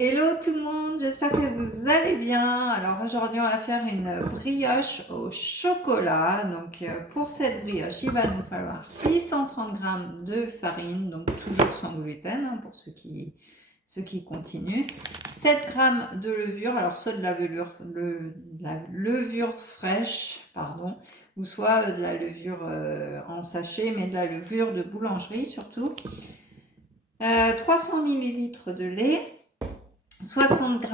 Hello tout le monde, j'espère que vous allez bien. Alors aujourd'hui on va faire une brioche au chocolat. Donc pour cette brioche il va nous falloir 630 g de farine, donc toujours sans gluten hein, pour ceux qui continuent. 7 g de levure, alors soit de la levure fraîche, pardon, ou soit de la levure en sachet, mais de la levure de boulangerie surtout. 300 ml de lait. 60 g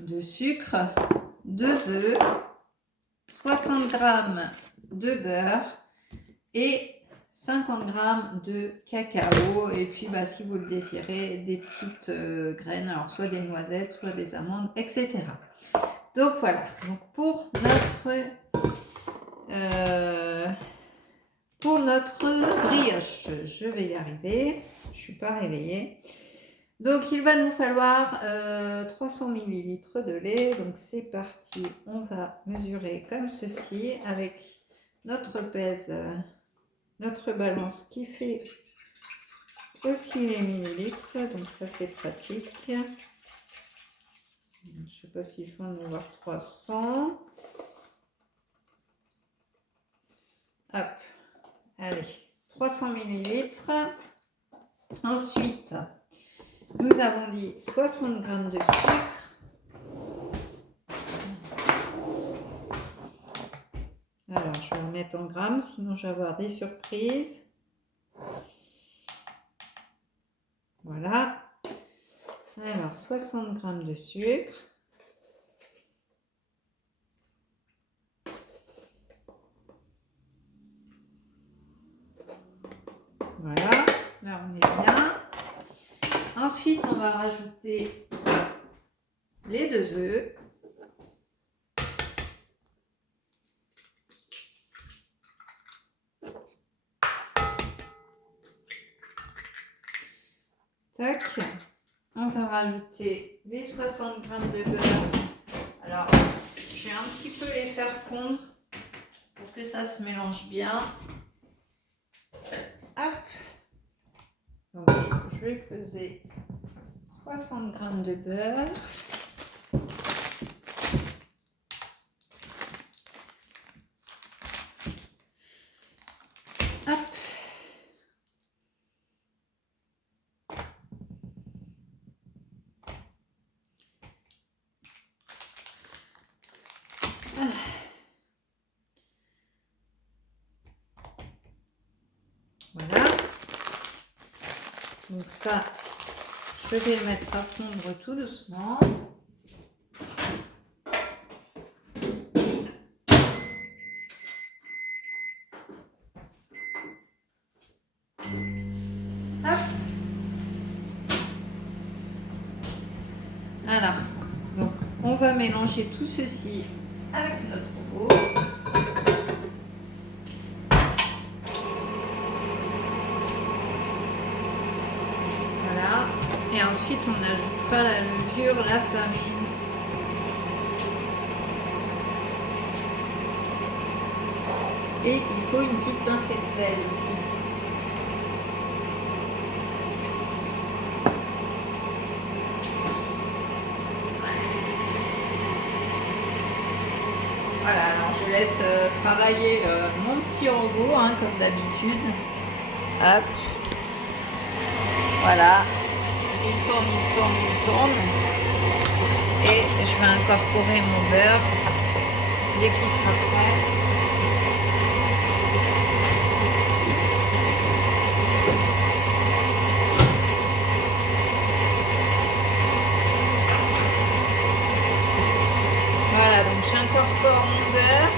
de sucre, 2 œufs, 60 g de beurre et 50 g de cacao. Et puis si vous le désirez, des petites graines, alors soit des noisettes, soit des amandes, etc. Donc voilà, donc pour notre brioche, je vais y arriver, je ne suis pas réveillée. Donc, il va nous falloir 300 ml de lait. Donc, c'est parti. On va mesurer comme ceci avec notre pèse, notre balance qui fait aussi les millilitres. Donc, ça, c'est pratique. Je ne sais pas si je vais en avoir 300. Hop. Allez, 300 millilitres. Ensuite, nous avons dit 60 g de sucre. Alors, je vais le mettre en grammes, sinon je vais avoir des surprises. Voilà. Alors, 60 g de sucre. Voilà. Là, on est bien. Ensuite, on va rajouter les 2 œufs. Tac. On va rajouter les 60 g de beurre. Alors, je vais un petit peu les faire fondre pour que ça se mélange bien. Hop. Donc, je vais peser 60 g de beurre. Hop. Voilà. Donc ça, je vais le mettre à fondre tout doucement. Hop. Voilà. Donc on va mélanger tout ceci avec notre robot. Voilà. Et ensuite on ajoutera la levure, la farine. Et il faut une petite pincée de sel aussi. Voilà, alors je laisse travailler mon petit robot, hein, comme d'habitude. Hop. Voilà. Il tourne, il tourne, il tourne. Et je vais incorporer mon beurre dès qu'il sera prêt. Voilà, donc j'incorpore mon beurre.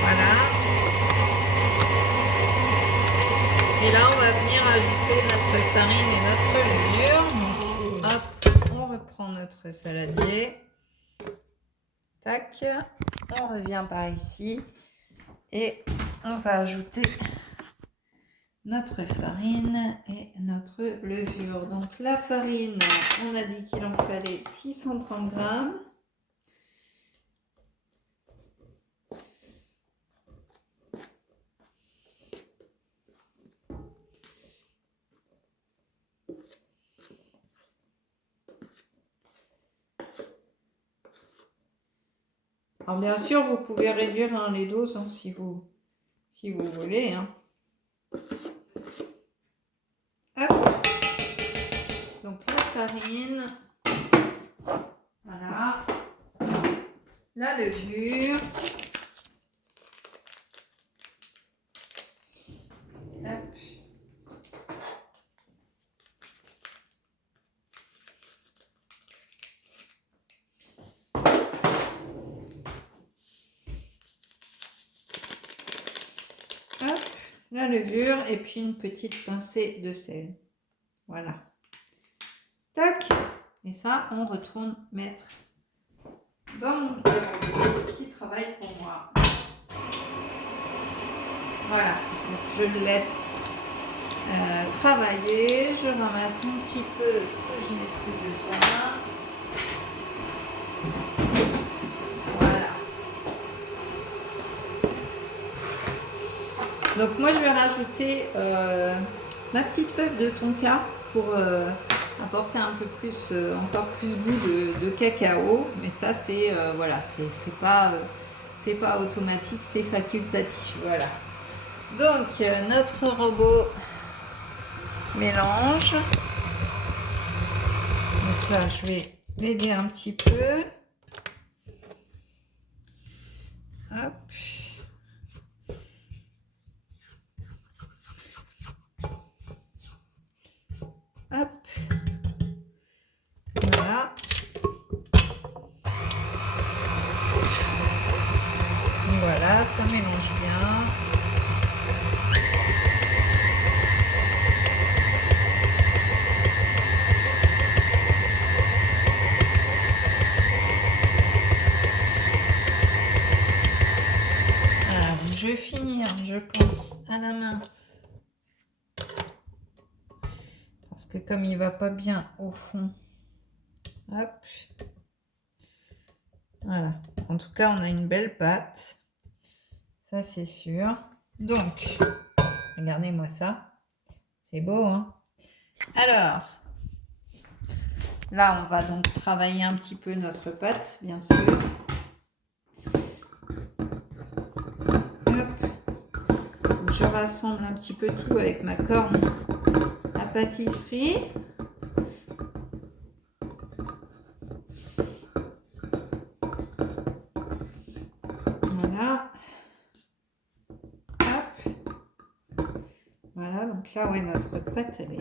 Voilà. Et là, on va venir ajouter notre farine et notre levure. Donc, hop, on reprend notre saladier. Tac, on revient par ici et on va ajouter notre farine et notre levure. Donc la farine, on a dit qu'il en fallait 630 grammes. Alors bien sûr, vous pouvez réduire hein, les doses hein, si vous voulez. Hein. Hop. Donc la farine, voilà, la levure, hop. Hop, la levure et puis une petite pincée de sel. Voilà. Tac. Et ça, on retourne mettre dans mon petit robot qui travaille pour moi. Voilà. Donc, je le laisse travailler. Je ramasse un petit peu ce que je n'ai plus besoin. Voilà. Donc moi, je vais rajouter ma petite feuille de tonka pour apporter un peu plus, encore plus goût de cacao. Mais ça, c'est voilà, c'est pas automatique, c'est facultatif. Voilà. Donc notre robot mélange. Donc là, je vais l'aider un petit peu. Hop. Hop. Voilà. Voilà, ça mélange bien. Voilà, donc je vais finir, je pense, à la main. Parce que comme il va pas bien au fond, hop. Voilà. En tout cas, on a une belle pâte. Ça, c'est sûr. Donc, regardez-moi ça. C'est beau, hein? Alors, là, on va donc travailler un petit peu notre pâte, bien sûr. Hop. Je rassemble un petit peu tout avec ma corne à pâtisserie. Voilà. Hop. Voilà, donc là, ouais, notre pâte, elle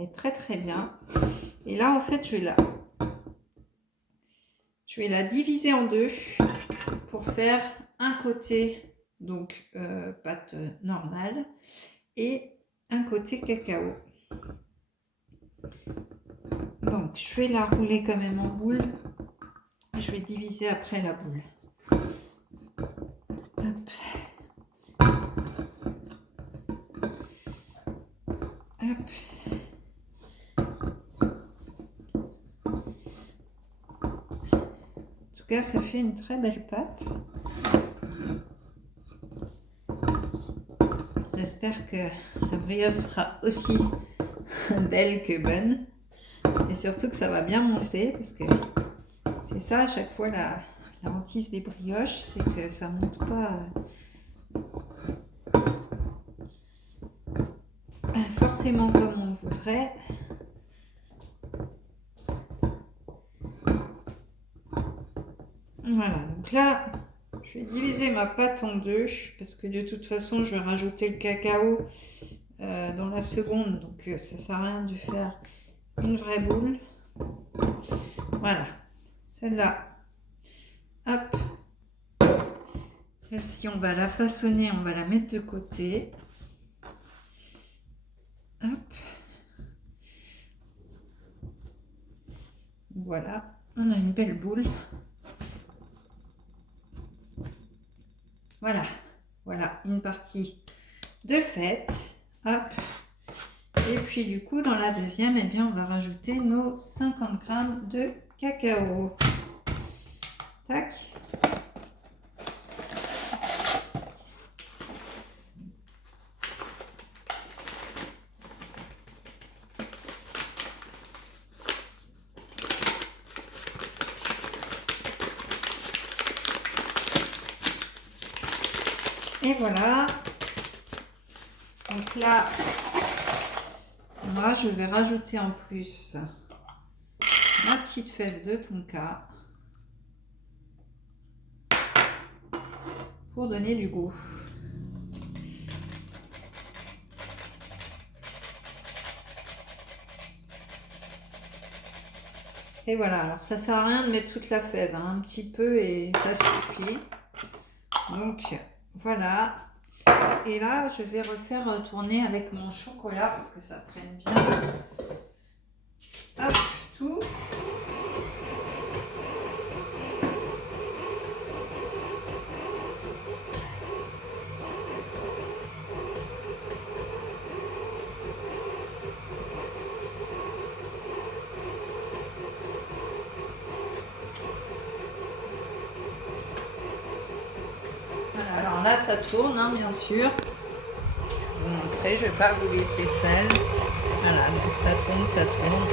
est très très bien. Et là, en fait, je vais la diviser en deux pour faire un côté, donc pâte normale, et un côté cacao. Donc, je vais la rouler quand même en boule. Et je vais diviser après la boule. Hop. Hop. En tout cas, ça fait une très belle pâte. J'espère que la brioche sera aussi belle que bonne. Et surtout que ça va bien monter, parce que c'est ça à chaque fois la hantise des brioches, c'est que ça ne monte pas forcément comme on le voudrait. Voilà, donc là, je vais diviser ma pâte en deux, parce que de toute façon, je vais rajouter le cacao dans la seconde, donc ça sert à rien de faire une vraie boule. Voilà, celle-là, hop, celle-ci on va la façonner, on va la mettre de côté. Hop. Voilà, on a une belle boule. Voilà, voilà une partie de faite. Hop. Et puis du coup, dans la deuxième, eh bien, on va rajouter nos 50 g de cacao. Tac. Et voilà. Donc là, moi, je vais rajouter en plus ma petite fève de tonka pour donner du goût. Et voilà, alors ça sert à rien de mettre toute la fève, hein, un petit peu et ça suffit. Donc voilà. Et là, je vais refaire tourner avec mon chocolat pour que ça prenne bien. Hop, tout. Voilà, alors là, ça tourne, hein, bien sûr. Je vais vous montrer, je ne vais pas vous laisser seul. Voilà, donc ça tourne, ça tourne.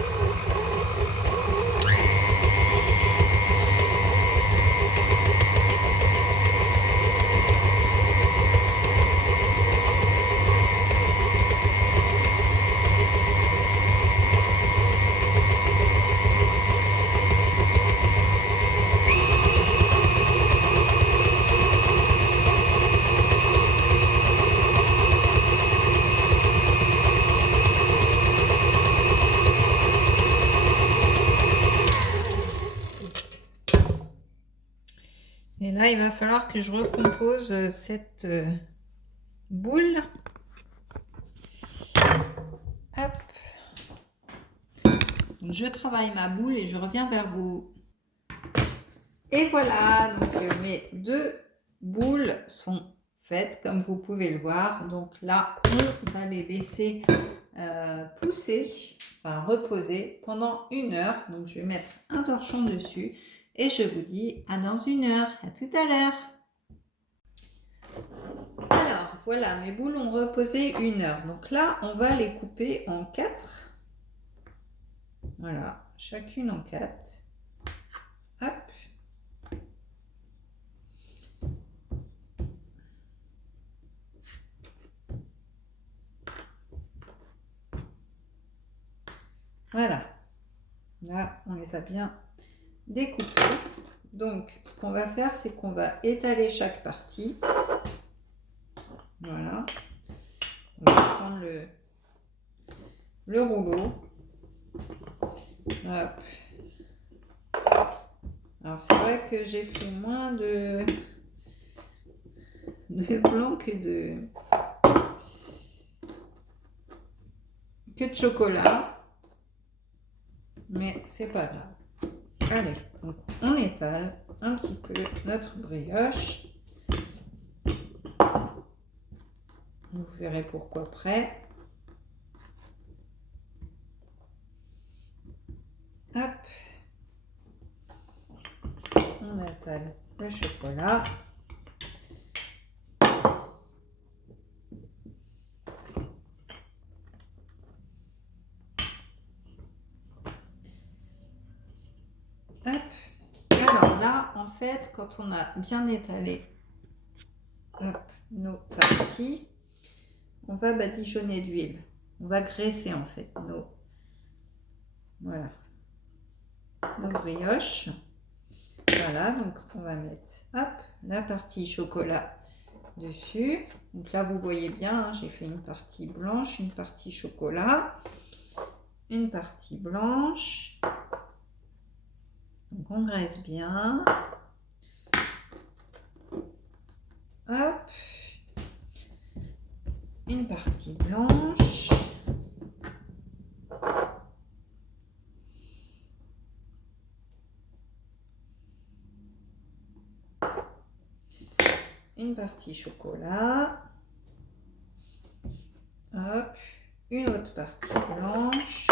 Et là, il va falloir que je recompose cette boule. Hop. Donc, je travaille ma boule et je reviens vers vous. Et voilà, donc mes deux boules sont faites comme vous pouvez le voir. Donc là, on va les laisser pousser, enfin reposer pendant 1 heure. Donc je vais mettre un torchon dessus et je vous dis à dans 1 heure. À tout à l'heure. Alors voilà, mes boules ont reposé 1 heure. Donc là, on va les couper en 4. Voilà, chacune en 4. Hop. Voilà. Là, on les a bien découpés. Donc, ce qu'on va faire, c'est qu'on va étaler chaque partie. Voilà. On va prendre le rouleau. Hop. Alors, c'est vrai que j'ai fait moins de blanc que de chocolat. Mais c'est pas grave. Allez, donc on étale un petit peu notre brioche. Vous verrez pourquoi après. Hop. On étale le chocolat. Hop. Alors là, en fait, quand on a bien étalé nos parties, on va badigeonner d'huile. On va graisser en fait voilà, nos brioches. Voilà, donc on va mettre la partie chocolat dessus. Donc là, vous voyez bien, hein, j'ai fait une partie blanche, une partie chocolat, une partie blanche. Donc on graisse bien. Hop. Une partie blanche. Une partie chocolat. Hop, une autre partie blanche.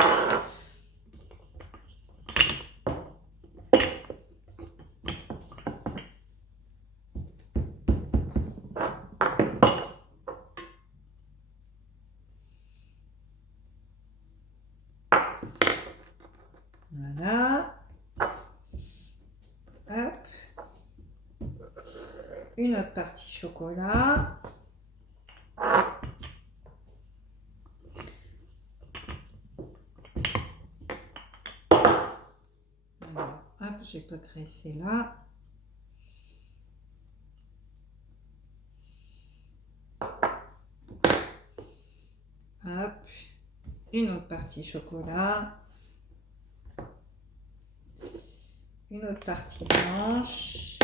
Voilà. Hop. Une autre partie chocolat. Voilà. Hop, j'ai pas graissé là. Hop. Une autre partie chocolat. Une autre partie blanche.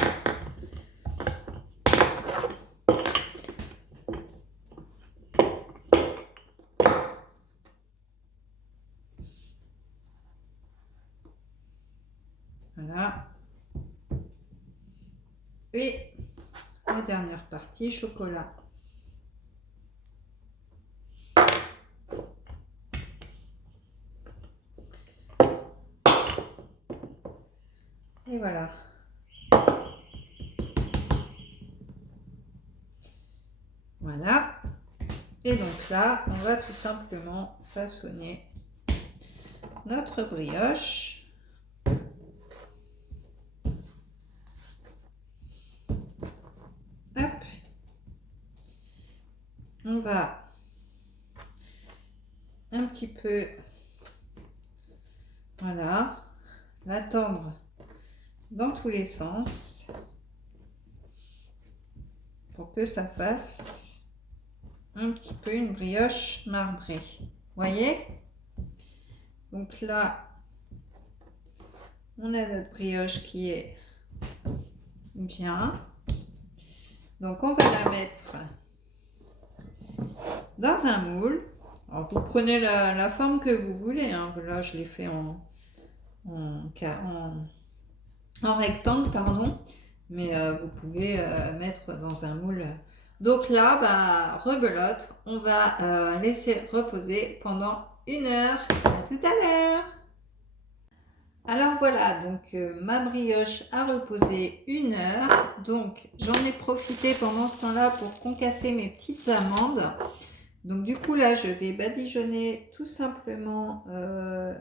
Voilà. Et la dernière partie chocolat. Et voilà. Voilà. Et donc là, on va tout simplement façonner notre brioche. Hop. On va un petit peu, voilà, la tendre dans tous les sens pour que ça fasse un petit peu une brioche marbrée. Voyez? Donc là, on a notre brioche qui est bien. Donc on va la mettre dans un moule. Alors vous prenez la forme que vous voulez, hein. Là je l'ai fait en rectangle, pardon, mais vous pouvez mettre dans un moule. Donc là, bah, rebelote, on va laisser reposer pendant 1 heure. À tout à l'heure. Alors voilà, donc ma brioche a reposé 1 heure. Donc j'en ai profité pendant ce temps-là pour concasser mes petites amandes. Donc du coup là, je vais badigeonner tout simplement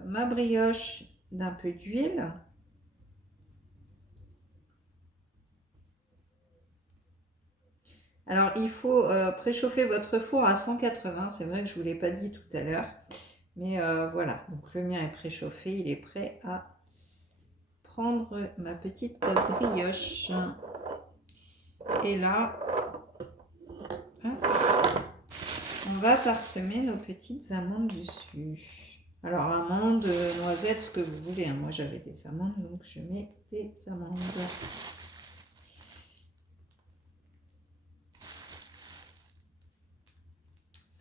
ma brioche d'un peu d'huile. Alors, il faut préchauffer votre four à 180. C'est vrai que je ne vous l'ai pas dit tout à l'heure. Mais voilà, donc le mien est préchauffé. Il est prêt à prendre ma petite brioche. Et là, hop, on va parsemer nos petites amandes dessus. Alors, amandes, noisettes, ce que vous voulez, hein. Moi, j'avais des amandes, donc je mets des amandes.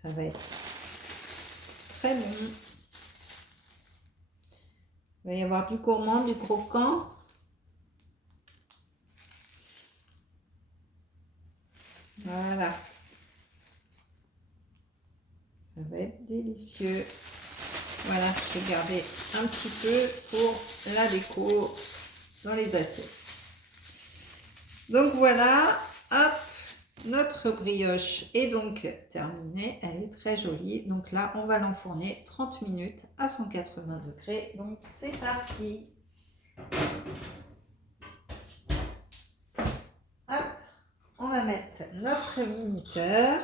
Ça va être très bon. Il va y avoir du gourmand, du croquant. Voilà. Ça va être délicieux. Voilà, je vais garder un petit peu pour la déco dans les assiettes. Donc voilà, hop, notre brioche est donc terminée. Elle est très jolie. Donc là, on va l'enfourner 30 minutes à 180 degrés. Donc c'est parti. Hop, on va mettre notre minuteur.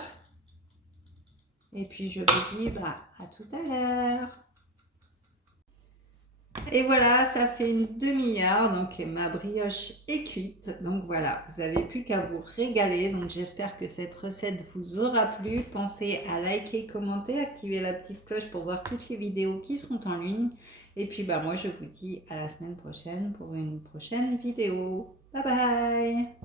Et puis je vous dis à tout à l'heure. Et voilà, ça fait une demi-heure, donc ma brioche est cuite. Donc voilà, vous n'avez plus qu'à vous régaler. Donc j'espère que cette recette vous aura plu. Pensez à liker, commenter, activer la petite cloche pour voir toutes les vidéos qui sont en ligne. Et puis moi je vous dis à la semaine prochaine pour une prochaine vidéo. Bye bye!